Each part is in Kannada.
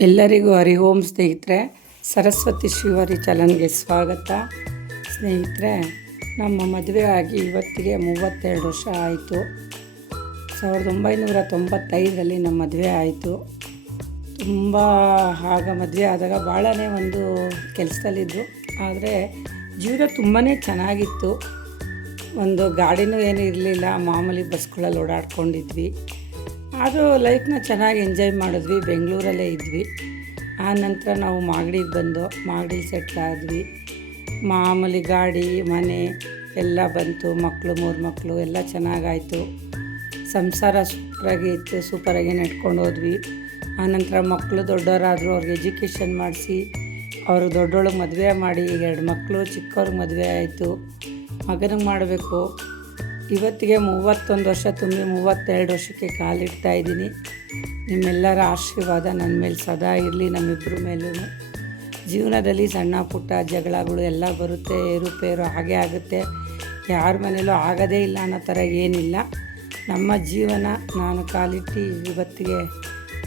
ಎಲ್ಲರಿಗೂ ಹರಿ ಓಂ ಸ್ನೇಹಿತರೆ. ಸರಸ್ವತಿ ಶ್ರೀವಾರಿ ಚಾನಲ್ಗೆ ಸ್ವಾಗತ. ಸ್ನೇಹಿತರೆ, ನಮ್ಮ ಮದುವೆ ಆಗಿ ಇವತ್ತಿಗೆ 32 ವರ್ಷ ಆಯಿತು. 1995ರಲ್ಲಿ ನಮ್ಮ ಮದುವೆ ಆಯಿತು. ತುಂಬ ಮದುವೆ ಆದಾಗ ಭಾಳನೇ ಒಂದು ಕೆಲಸದಲ್ಲಿದ್ದು, ಆದರೆ ಜೀವನ ತುಂಬಾ ಚೆನ್ನಾಗಿತ್ತು. ಒಂದು ಗಾಡಿನೂ ಏನೂ ಇರಲಿಲ್ಲ, ಮಾಮೂಲಿ ಬಸ್ಗಳಲ್ಲಿ ಓಡಾಡ್ಕೊಂಡಿದ್ವಿ. ಆದರೂ ಲೈಫ್ನ ಚೆನ್ನಾಗಿ ಎಂಜಾಯ್ ಮಾಡಿದ್ವಿ. ಬೆಂಗಳೂರಲ್ಲೇ ಇದ್ವಿ. ಆ ನಂತರ ನಾವು ಮಾಗಡಿಗೆ ಬಂದು ಮಾಗಡಿಲಿ ಸೆಟ್ಲಾದ್ವಿ. ಮಾಮೂಲಿ ಗಾಡಿ ಮನೆ ಎಲ್ಲ ಬಂತು. ಮಕ್ಕಳು 3 ಮಕ್ಕಳು ಎಲ್ಲ ಚೆನ್ನಾಗಾಯಿತು. ಸಂಸಾರ ಸೂಪರಾಗಿ ಇತ್ತು. ಸೂಪರಾಗಿ ನಡ್ಕೊಂಡು ಹೋದ್ವಿ. ಆನಂತರ ಮಕ್ಕಳು ದೊಡ್ಡವರಾದರು. ಅವ್ರಿಗೆ ಎಜುಕೇಷನ್ ಮಾಡಿಸಿ ಅವರು ದೊಡ್ಡೊಳಗೆ ಮದುವೆ ಮಾಡಿ 2 ಮಕ್ಕಳು ಚಿಕ್ಕವ್ರಿಗೆ ಮದುವೆ ಆಯಿತು. ಮಗನಿಗೆ ಮಾಡಬೇಕು. ಇವತ್ತಿಗೆ 31 ವರ್ಷ ತುಂಬಿ 32 ವರ್ಷಕ್ಕೆ ಕಾಲಿಡ್ತಾ ಇದ್ದೀನಿ. ನಿಮ್ಮೆಲ್ಲರ ಆಶೀರ್ವಾದ ನನ್ನ ಮೇಲೆ ಸದಾ ಇರಲಿ, ನಮ್ಮಿಬ್ಬರ ಮೇಲೂ. ಜೀವನದಲ್ಲಿ ಸಣ್ಣ ಪುಟ್ಟ ಜಗಳಗಳು ಎಲ್ಲ ಬರುತ್ತೆ, ಏರುಪೇರು ಹಾಗೆ ಆಗುತ್ತೆ. ಯಾರ ಮನೇಲೂ ಆಗೋದೇ ಇಲ್ಲ ಅನ್ನೋ ಥರ ಏನಿಲ್ಲ. ನಮ್ಮ ಜೀವನ ನಾನು ಕಾಲಿಟ್ಟು ಇವತ್ತಿಗೆ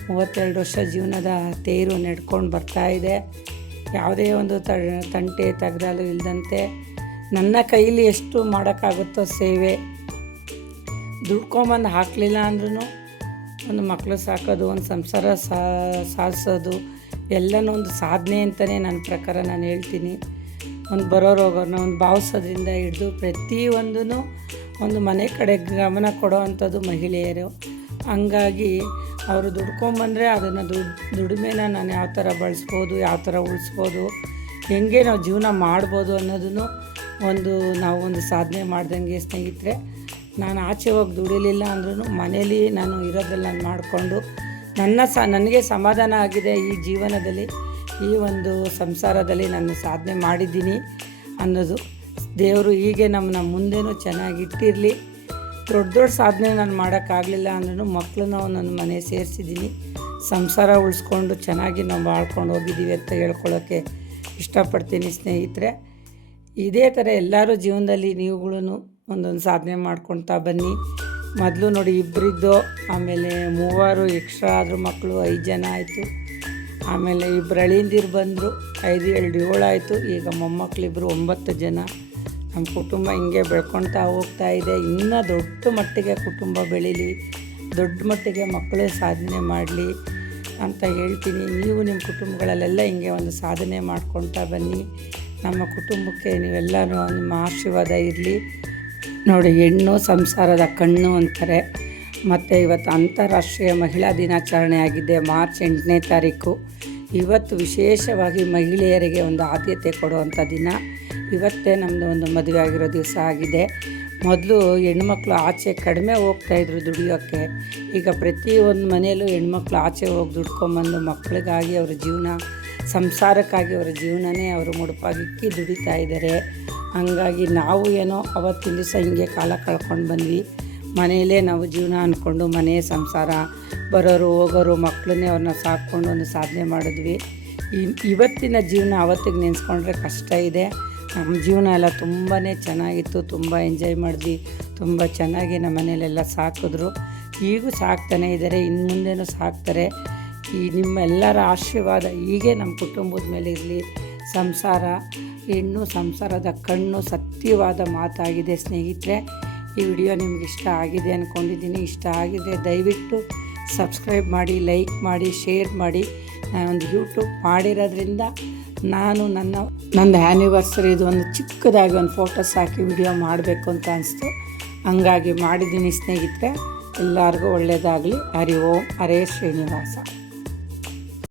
32 ವರ್ಷ ಜೀವನದ ತೇರು ನಡ್ಕೊಂಡು ಬರ್ತಾಯಿದೆ. ಯಾವುದೇ ಒಂದು ತಂಟೆ ತಗರಾಲು ಇಲ್ಲದಂತೆ ನನ್ನ ಕೈಲಿ ಎಷ್ಟು ಮಾಡೋಕ್ಕಾಗುತ್ತೋ ಸೇವೆ. ದುಡ್ಕೊಂಬಂದು ಹಾಕಲಿಲ್ಲ ಅಂದ್ರೂ ಒಂದು ಮಕ್ಕಳು ಸಾಕೋದು, ಒಂದು ಸಂಸಾರ ಸಾಧಿಸೋದು ಎಲ್ಲನೂ ಒಂದು ಸಾಧನೆ ಅಂತಲೇ ನನ್ನ ಪ್ರಕಾರ ನಾನು ಹೇಳ್ತೀನಿ. ಒಂದು ಬರೋರು ಹೋಗೋರನ್ನ ಒಂದು ಭಾವಿಸೋದ್ರಿಂದ ಹಿಡಿದು ಪ್ರತಿಯೊಂದೂ ಒಂದು ಮನೆ ಕಡೆ ಗಮನ ಕೊಡೋ ಅಂಥದ್ದು ಮಹಿಳೆಯರು. ಹಂಗಾಗಿ ಅವರು ದುಡ್ಕೊಂಬಂದರೆ ಅದನ್ನು ದುಡಿಮೆನ ನಾನು ಯಾವ ಥರ ಬಳಸ್ಬೋದು, ಯಾವ ಥರ ಉಳಿಸ್ಬೋದು, ಹೆಂಗೆ ನಾವು ಜೀವನ ಮಾಡ್ಬೋದು ಅನ್ನೋದನ್ನು ನಾವು ಒಂದು ಸಾಧನೆ ಮಾಡ್ದಂಗೆ. ಸ್ನೇಹಿತರೆ, ನಾನು ಆಚೆ ಹೋಗಿ ದುಡಿಲಿಲ್ಲ ಅಂದ್ರೂ ಮನೇಲಿ ನಾನು ಇರೋದ್ರಲ್ಲಿ ನಾನು ಮಾಡಿಕೊಂಡು ನನಗೆ ಸಮಾಧಾನ ಆಗಿದೆ. ಈ ಜೀವನದಲ್ಲಿ ಈ ಒಂದು ಸಂಸಾರದಲ್ಲಿ ನಾನು ಸಾಧನೆ ಮಾಡಿದ್ದೀನಿ ಅನ್ನೋದು. ದೇವರು ಹೀಗೆ ನಮ್ಮನ್ನ ಮುಂದೆನೂ ಚೆನ್ನಾಗಿಟ್ಟಿರಲಿ. ದೊಡ್ಡ ಸಾಧನೆ ನಾನು ಮಾಡೋಕ್ಕಾಗಲಿಲ್ಲ ಅಂದ್ರೂ ಮಕ್ಕಳನ್ನ ನನ್ನ ಮನೆ ಸೇರಿಸಿದ್ದೀನಿ. ಸಂಸಾರ ಉಳಿಸ್ಕೊಂಡು ಚೆನ್ನಾಗಿ ನಾವು ಬಾಳ್ಕೊಂಡು ಹೋಗಿದ್ದೀವಿ ಅಂತ ಹೇಳ್ಕೊಳ್ಳೋಕ್ಕೆ ಇಷ್ಟಪಡ್ತೀನಿ. ಸ್ನೇಹಿತರೆ, ಇದೇ ಥರ ಎಲ್ಲರೂ ಜೀವನದಲ್ಲಿ ನೀವುಗಳೂ ಒಂದೊಂದು ಸಾಧನೆ ಮಾಡ್ಕೊಳ್ತಾ ಬನ್ನಿ. ಮೊದಲು ನೋಡಿ ಇಬ್ಬರಿದ್ದು, ಆಮೇಲೆ 3 ಎಕ್ಸ್ಟ್ರಾ ಆದರೂ ಮಕ್ಕಳು 5 ಜನ ಆಯಿತು. ಆಮೇಲೆ 2 ಅಳಿಯಂದಿರು ಬಂದರು, 5 7 7 ಆಯಿತು. ಈಗ ಮೊಮ್ಮಕ್ಕಳಿಬ್ಬರು 9 ಜನ. ನಮ್ಮ ಕುಟುಂಬ ಹಿಂಗೆ ಬೆಳ್ಕೊಳ್ತಾ ಹೋಗ್ತಾ ಇದೆ. ಇನ್ನೂ ದೊಡ್ಡ ಮಟ್ಟಿಗೆ ಕುಟುಂಬ ಬೆಳೀಲಿ, ದೊಡ್ಡ ಮಟ್ಟಿಗೆ ಮಕ್ಕಳು ಸಾಧನೆ ಮಾಡಲಿ ಅಂತ ಹೇಳ್ತೀನಿ. ನೀವು ನಿಮ್ಮ ಕುಟುಂಬಗಳಲ್ಲೆಲ್ಲ ಹಿಂಗೆ ಒಂದು ಸಾಧನೆ ಮಾಡ್ಕೊಳ್ತಾ ಬನ್ನಿ. ನಮ್ಮ ಕುಟುಂಬಕ್ಕೆ ನೀವೆಲ್ಲರೂ ನಿಮ್ಮ ಆಶೀರ್ವಾದ ಇರಲಿ. ನೋಡಿ, ಹೆಣ್ಣು ಸಂಸಾರದ ಕಣ್ಣು ಅಂತಾರೆ. ಮತ್ತು ಇವತ್ತು ಅಂತಾರಾಷ್ಟ್ರೀಯ ಮಹಿಳಾ ದಿನಾಚರಣೆ ಆಗಿದೆ, ಮಾರ್ಚ್ 8ನೇ ತಾರೀಕು. ಇವತ್ತು ವಿಶೇಷವಾಗಿ ಮಹಿಳೆಯರಿಗೆ ಒಂದು ಆದ್ಯತೆ ಕೊಡುವಂಥ ದಿನ. ಇವತ್ತೇ ನಮ್ಮದು ಒಂದು ಮದುವೆ ಆಗಿರೋ ದಿವಸ ಆಗಿದೆ. ಮೊದಲು ಹೆಣ್ಮಕ್ಳು ಆಚೆ ಕಡಿಮೆ ಹೋಗ್ತಾಯಿದ್ರು ದುಡಿಯೋಕ್ಕೆ. ಈಗ ಪ್ರತಿಯೊಂದು ಮನೆಯಲ್ಲೂ ಹೆಣ್ಮಕ್ಳು ಆಚೆ ಹೋಗಿ ದುಡ್ಕೊಂಬಂದು ಮಕ್ಕಳಿಗಾಗಿ ಅವರ ಜೀವನ, ಸಂಸಾರಕ್ಕಾಗಿ ಅವರ ಜೀವನನೇ ಅವರು ಮುಡುಪಾಗಿಕ್ಕಿ ದುಡಿತಾ ಇದ್ದಾರೆ. ಹಂಗಾಗಿ ನಾವು ಏನೋ ಅವತ್ತಿನ ದಿವಸ ಹಿಂಗೆ ಕಾಲ ಕಳ್ಕೊಂಡು ಬಂದ್ವಿ. ಮನೆಯಲ್ಲೇ ನಾವು ಜೀವನ ಅಂದ್ಕೊಂಡು ಮನೆ ಸಂಸಾರ, ಬರೋರು ಹೋಗೋರು ಮಕ್ಕಳನ್ನೇ ಅವ್ರನ್ನ ಸಾಕ್ಕೊಂಡು ಒಂದು ಸಾಧನೆ ಮಾಡಿದ್ವಿ. ಇವತ್ತಿನ ಜೀವನ ಅವತ್ತಿಗೆ ನೆನೆಸ್ಕೊಂಡ್ರೆ ಕಷ್ಟ ಇದೆ. ನಮ್ಮ ಜೀವನ ಎಲ್ಲ ತುಂಬಾ ಚೆನ್ನಾಗಿತ್ತು. ತುಂಬ ಎಂಜಾಯ್ ಮಾಡಿದ್ವಿ. ತುಂಬ ಚೆನ್ನಾಗಿ ನಮ್ಮ ಮನೆಯಲ್ಲೆಲ್ಲ ಸಾಕಿದ್ರು. ಈಗೂ ಸಾಕ್ತಾನೆ ಇದ್ದಾರೆ, ಇನ್ನು ಮುಂದೆನೂ ಸಾಕ್ತಾರೆ. ಈ ನಿಮ್ಮೆಲ್ಲರ ಆಶೀರ್ವಾದ ಹೀಗೆ ನಮ್ಮ ಕುಟುಂಬದ ಮೇಲೆ ಇರಲಿ. ಸಂಸಾರ, ಹೆಣ್ಣು ಸಂಸಾರದ ಕಣ್ಣು ಸತ್ಯವಾದ ಮಾತಾಗಿದೆ. ಸ್ನೇಹಿತರೆ, ಈ ವಿಡಿಯೋ ನಿಮ್ಗೆ ಇಷ್ಟ ಆಗಿದೆ ಅಂದ್ಕೊಂಡಿದ್ದೀನಿ. ಇಷ್ಟ ಆಗಿದರೆ ದಯವಿಟ್ಟು ಸಬ್ಸ್ಕ್ರೈಬ್ ಮಾಡಿ, ಲೈಕ್ ಮಾಡಿ, ಶೇರ್ ಮಾಡಿ. ನಾನೊಂದು ಯೂಟ್ಯೂಬ್ ಮಾಡಿರೋದ್ರಿಂದ ನಾನು ನಂದು ಆ್ಯನಿವರ್ಸರಿದು ಒಂದು ಚಿಕ್ಕದಾಗಿ ಒಂದು ಫೋಟೋಸ್ ಹಾಕಿ ವಿಡಿಯೋ ಮಾಡಬೇಕು ಅಂತ ಅನಿಸ್ತು. ಹಂಗಾಗಿ ಮಾಡಿದ್ದೀನಿ. ಸ್ನೇಹಿತರೆ, ಎಲ್ಲರಿಗೂ ಒಳ್ಳೆಯದಾಗಲಿ. ಹರಿ ಓಂ. ಹರೇ ಶ್ರೀನಿವಾಸ.